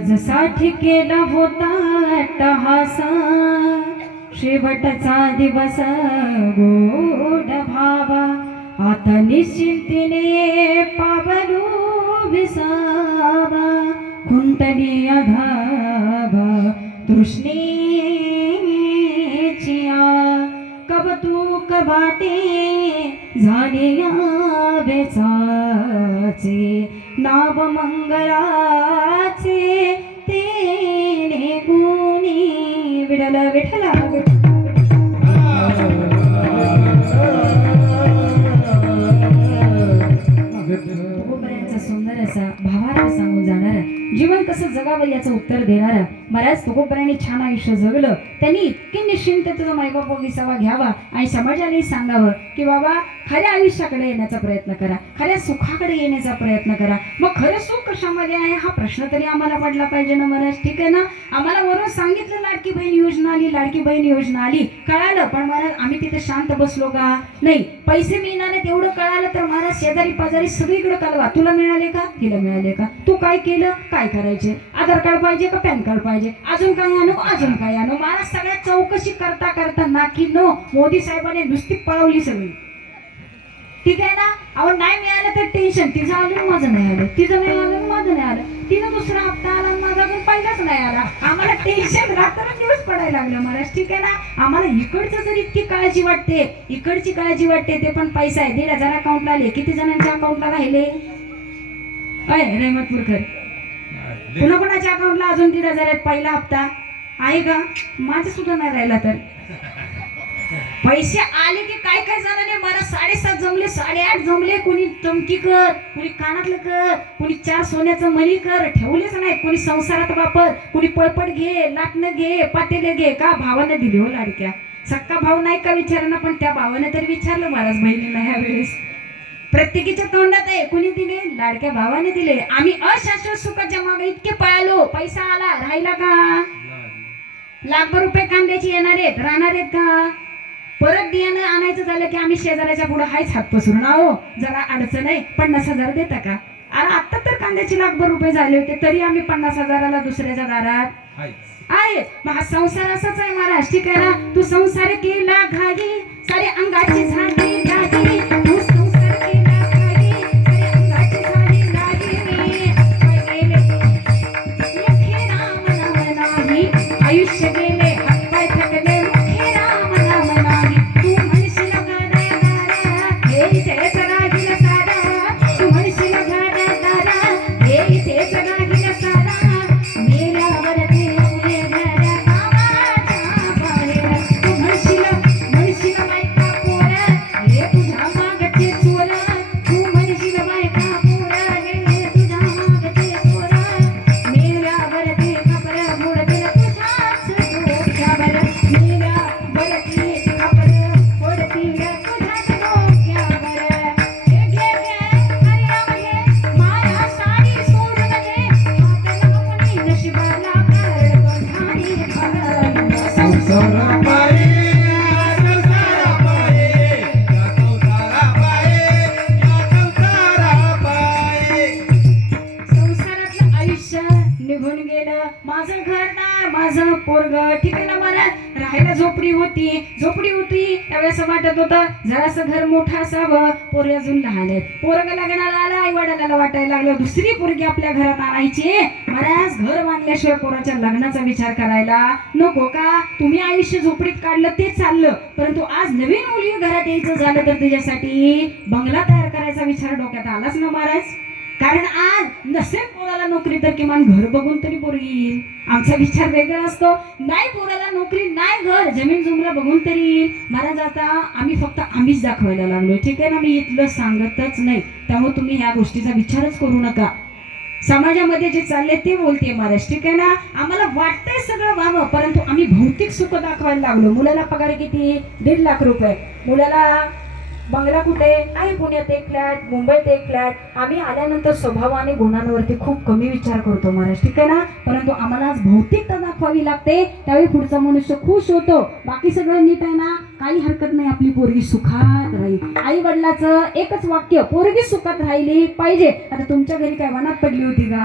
याजसाठी केला होता टहासा शेवटचा दिवस गोड भावा. आता निश्चिंतीने पावलो विसावा. कुंटली अधावा तृष्णेचिया कब तू कबाटे झाले या बेचाचे नाव मंगला सुंदर असा सांगून जाणारा जीवन कसं जगावं याचं उत्तर देणारा. बऱ्याच तुकोबऱ्यांनी छान आयुष्य जगलं. त्यांनी इतके निश्चिंत तुझा मायबाप विसावा घ्यावा आणि समाजाने सांगावं की बाबा खऱ्या आयुष्याकडे येण्याचा प्रयत्न करा. खऱ्या सुखाकडे येण्याचा प्रयत्न करा. मग खरं सुख कशामध्ये आहे? हा प्रश्न तरी आम्हाला पडला पाहिजे ना महाराज. ठीक आहे ना? आम्हाला वरून सांगितलं लाडकी बहीण योजना आली लाडकी बहीण योजना आली. कळालं. पण महाराज आम्ही तिथे शांत बसलो का? नाही. पैसे मिळणार तेवढं कळालं तर महाराज शेजारी पाजारी सगळीकडे कळवा. तुला मिळाले का? तिला मिळाले का? तू काय केलं? काय करायचे? आधार कार्ड पाहिजे का पॅन कार्ड पाहिजे? अजून काय आणू? अजून काय आणू? महाराज सगळ्या चौकशी करता करता नाकी नो. मोदी साहेबांनी नुसती पळवली सगळी. ठीक आहे ना? अहो नाही मिळालं तर टेन्शन तिचं अजून माझं नाही आलं. तिचं नाही आलं माझं नाही आलं. तिनं दुसरा हप्ता आला माझा अजून पहिलाच नाही आला. आम्हाला टेन्शन रात्र दिवस पडायला लागलं मला ठीक आहे ना? आम्हाला इकडचं जर इतकी काळजी वाटते इकडची काळजी वाटते ते पण पैसा आहे. दीड हजार अकाउंटला आले. किती जणांच्या अकाउंटला राहिले? अय रेहमतपूरकर? पुन्हा कोणाच्या अकाउंटला अजून दीड हजार आहेत? पहिला हप्ता. आहे का? माझं सुद्धा नाही राहिला तर. पैसे आले की काय काय जणांनी मला साडेसात जमले साडेआठ जमले. कोणी चमकी कर कोणी कानातलं कर कोणी चार सोन्याचं मणी कर. ठेवलेच नाही. कोणी संसारात वापर कोणी पळपट घे लाटणं घे पातेले घे. का भावाने दिले हो लाडक्या? सक्का भाव नाही का विचारणा पण त्या भावाने तरी विचारलं महाराज बहिणीला ह्या वेळेस प्रत्येकीच्या तोंडात आहे. कुणी दिले? लाडक्या भावाने दिले. आम्ही अशाश्वत सुखाच्या मागे इतके पळालो. पैसा आला. राहिला का? लाखभर रुपये कांद्याचे येणार आहेत. राहणार आहेत का? परत बियाणं आणायचं झालं की आम्ही शेजाऱ्याच्या पुढे हायच हात पसरून. आहो जरा अडचण आहे. पन्नास हजार देता का? अरे आता तर कांद्याचे लाखभर रुपये झाले होते तरी आम्ही पन्नास हजाराला दुसऱ्याच्या दारात. आहे. मग हा संसार असाच आहे महाराज. ठीक आहे ना? तू संसार केला घाई. झोपडी होती. झोपडी होती. त्यावेळेस वाटत होतं जरासं घर मोठं असावं. पोरग अजून लहान आहेत. पोरग लग्नाला आलं आई वडिलाला वाटायला लागलं दुसरी पोरगी आपल्या घरात आणायची. मला महाराज घर बांधल्याशिवाय पोराच्या लग्नाचा विचार करायला नको का? तुम्ही आयुष्य झोपडीत काढलं ते चाललं. परंतु आज नवीन मुलगी घरात यायचं झालं तर तुझ्यासाठी बंगला तयार करायचा विचार डोक्यात आलाच ना महाराज? कारण आज नसेल पोराला नोकरी तर किमान घर बघून तरी पोरगी येईल. आमचा विचार वेगळा असतो. नाही पोराला नोकरी नाही घर जमीन जुमला बघून तरी येईल. महाराज आता आम्ही फक्त आम्हीच दाखवायला लागलो ठीक आहे ना? मी इथलं सांगतच नाही. त्यामुळे तुम्ही ह्या गोष्टीचा विचारच करू नका. समाजामध्ये जे चालले ते बोलते महाराज. ठीक आहे ना? आम्हाला वाटतंय सगळं व्हावं परंतु आम्ही भौतिक सुख दाखवायला लागलो. मुलाला पगार किती? दीड लाख रुपये. मुलाला बंगला कुठे नाही पुण्यात एक फ्लॅट मुंबईत एक फ्लॅट. आम्ही आल्यानंतर स्वभावाने गुणांवरती खूप कमी विचार करतो महाराज ठीक आहे ना? परंतु आम्हाला आज भौतिकता दाखवावी लागते. त्यावेळी पुढचा मनुष्य खुश होतो. बाकी सगळं नीट आहे ना? काही हरकत नाही आपली पोरगी सुखात राहील. आई वडिलाचं एकच वाक्य पोरगी सुखात राहिली पाहिजे. आता तुमच्या घरी काय वनात पडली होती का?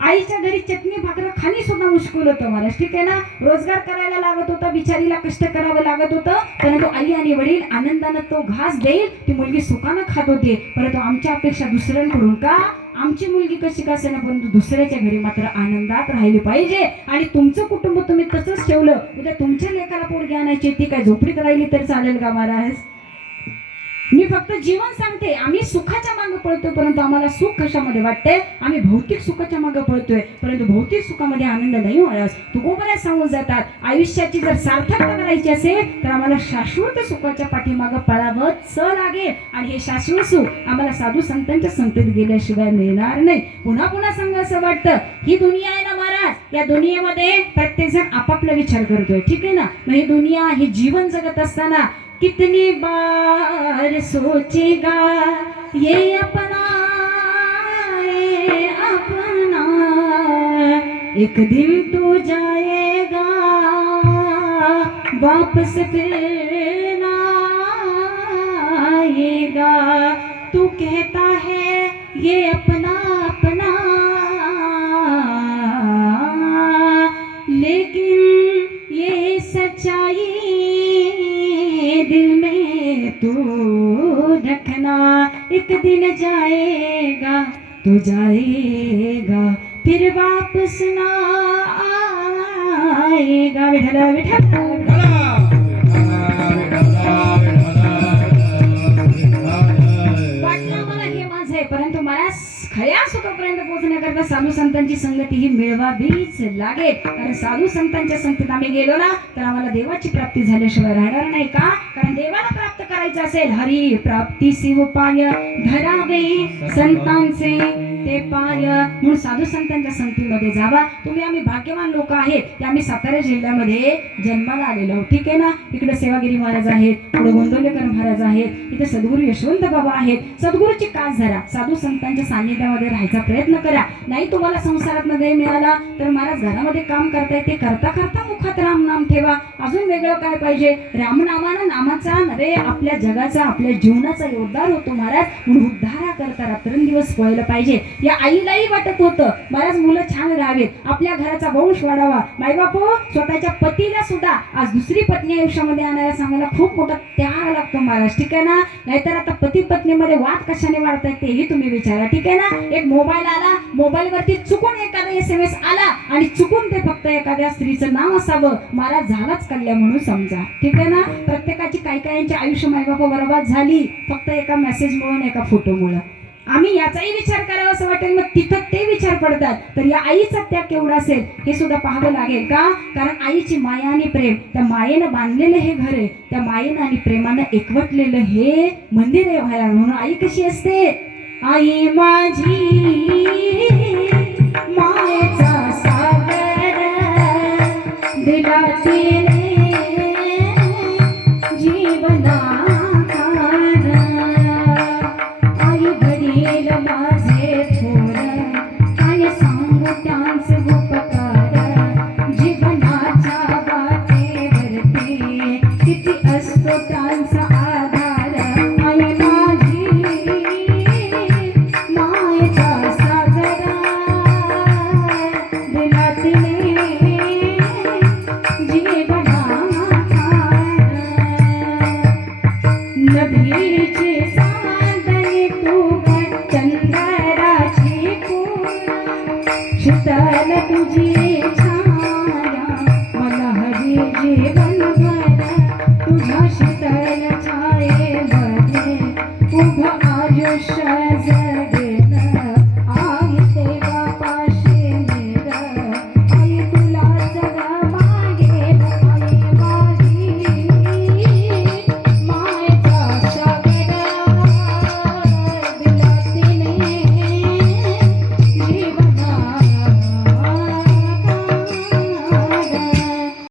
आईच्या घरी चटणी भाकरं खाणी सुद्धा मुश्किल होतं मला. ठीक आहे ना? रोजगार करायला लागत होता बिचारीला कष्ट करावं लागत होतं परंतु आई आणि वडील आनंदानं तो घास देईल ती मुलगी सुखानं खात होती. परंतु आमच्या अपेक्षा दुसऱ्यांकडून का? आमची मुलगी कशी का असेना परंतु दुसऱ्याच्या घरी मात्र आनंदात राहिली पाहिजे. आणि तुमचं कुटुंब तुम्ही तसंच ठेवलं. उद्या तुमच्या लेखाला पोरगी आणायची ती काय झोपडीत राहिली तर चालेल का महाराज? मी फक्त जीवन सांगते आम्ही सुखाच्या मागे पळतोय परंतु आम्हाला सुख कशामध्ये वाटते आम्ही भौतिक सुखाच्या मागे पळतोय परंतु भौतिक सुखामध्ये आनंद नाही होणार तुकोबऱ्या सांगून जातात. आयुष्याची जर सार्थकता करायची असेल तर आम्हाला शाश्वत सुखाच्या पाठीमागं पळावंच लागेल. आणि हे शाश्वत सुख आम्हाला साधू संतांच्या संगतीत गेल्याशिवाय मिळणार नाही. पुन्हा पुन्हा सांगा असं वाटतं ही दुनिया आहे ना महाराज? या दुनियेमध्ये प्रत्येक जण आपापला विचार करतोय. ठीक आहे ना? मग ही दुनिया हे जीवन जगत असताना कितनी बार सोचेगा, ये अपना ये अपना। एक दिन तो जाएगा, वापस फिर आएगा। तू कहता है, ये अपना एक दिन जाएगा तो जाएगा फिर वापस ना आएगा। विठला विठला माझं परंतु मला खऱ्या सुखापर्यंत पोहोचण्याकरता साधू संतांची संगती ही मिळवावीच लागेल. कारण साधू संतांच्या संगतीत आम्ही गेलो ना तर आम्हाला देवाची प्राप्ती झाल्याशिवाय राहणार नाही का? कारण देवाला करायचं असेल हरी प्राप्ती शिवपाय धरावे संतांचे. ते पाय म्हणून साधू संतांच्या संगतीमध्ये जावा. तुम्ही आम्ही भाग्यवान लोक आहेत. ते आम्ही सातारा जिल्ह्यामध्ये जन्माला आलेलो ठीक आहे ना? इकडे सेवागिरी महाराज आहेत. पुढे गोंदवलेकर महाराज आहेत. इथे सद्गुरू यशवंत बाबा आहेत. सद्गुरूची कास धरा. साधू संतांच्या सान्निध्यामध्ये राहायचा प्रयत्न करा. नाही तुम्हाला संसारात वेळ मिळाला तर महाराज घरामध्ये काम करताय ते करता करता मुखात राम नाम ठेवा. अजून वेगळं काय पाहिजे? रामनामानं नामाचा नव्हे आपल्या जगाचा आपल्या जीवनाचा योद्धार होतो महाराज. म्हणून उद्धारा करता रात्रंदिवस व्हायला पाहिजे. या आईलाही वाटत होतं बऱ्याच मुलं छान राहावेत. आपल्या घराचा वंश वाढावा. मायबापू स्वतःच्या पतीला सुद्धा आज दुसरी पत्नी आयुष्यामध्ये आणायला सांगायला खूप मोठा त्याग लागतो महाराज ठीक आहे ना? नाहीतर आता पती पत्नीमध्ये वाद कशाने वाढतायत तेही तुम्ही विचारा ठीक आहे ना? एक मोबाईल आला मोबाईलवरती चुकून एखादा एस एम एस आला आणि चुकून ते फक्त एखाद्या स्त्रीचं नाव असावं महाराज झालाच कल्ल्या म्हणून समजा ठीक आहे ना? प्रत्येकाची काही काहींची आयुष्य मायबापा बरोबर झाली फक्त एका मेसेज मुळे एका फोटोमुळं आम्ही याचाही विचार करावा असं वाटेल. मग तिथं ते विचार पडतात. तर या आईचा त्याग केवढा असेल हे सुद्धा पाहावं लागेल का? कारण आईची माया आणि प्रेम त्या मायेनं बांधलेलं हे घर आहे. त्या मायेनं आणि प्रेमानं एकवटलेलं हे मंदिर आहे व्हायला म्हणून आई कशी असते? आई माझी